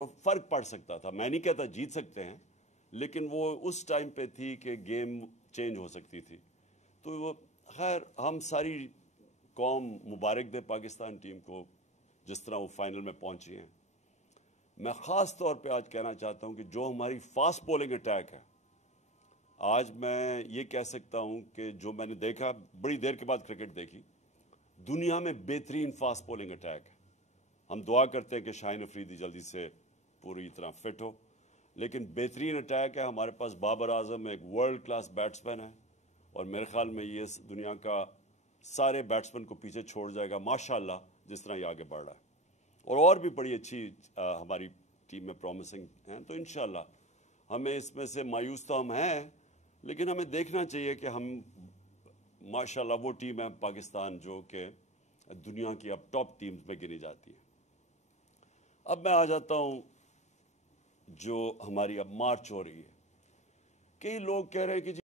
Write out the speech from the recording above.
فرق پڑ سکتا تھا. میں نہیں کہتا جیت سکتے ہیں, لیکن وہ اس ٹائم پہ تھی کہ گیم چینج ہو سکتی تھی. تو وہ خیر ہم ساری قوم مبارک دے پاکستان ٹیم کو جس طرح وہ فائنل میں پہنچی ہیں. میں خاص طور پہ آج کہنا چاہتا ہوں کہ جو ہماری فاسٹ بولنگ اٹیک ہے, آج میں یہ کہہ سکتا ہوں کہ جو میں نے دیکھا, بڑی دیر کے بعد کرکٹ دیکھی, دنیا میں بہترین فاسٹ بولنگ اٹیک ہے. ہم دعا کرتے ہیں کہ شاہین افریدی جلدی سے پوری طرح فٹ ہو, لیکن بہترین اٹیک ہے. ہمارے پاس بابر اعظم ایک ورلڈ کلاس بیٹسمین ہے, اور میرے خیال میں یہ دنیا کا سارے بیٹسمین کو پیچھے چھوڑ جائے گا ماشاءاللہ جس طرح یہ آگے بڑھ رہا ہے. اور بھی بڑی اچھی ہماری ٹیم میں پرومسنگ ہیں. تو انشاءاللہ ہمیں اس میں سے مایوس تو ہم ہیں, لیکن ہمیں دیکھنا چاہیے کہ ہم ماشاءاللہ وہ ٹیم ہے پاکستان جو کہ دنیا کی اب ٹاپ ٹیمز میں گنی جاتی ہے. اب میں آ جاتا ہوں جو ہماری اب مارچ ہو رہی ہے. کئی لوگ کہہ رہے ہیں کہ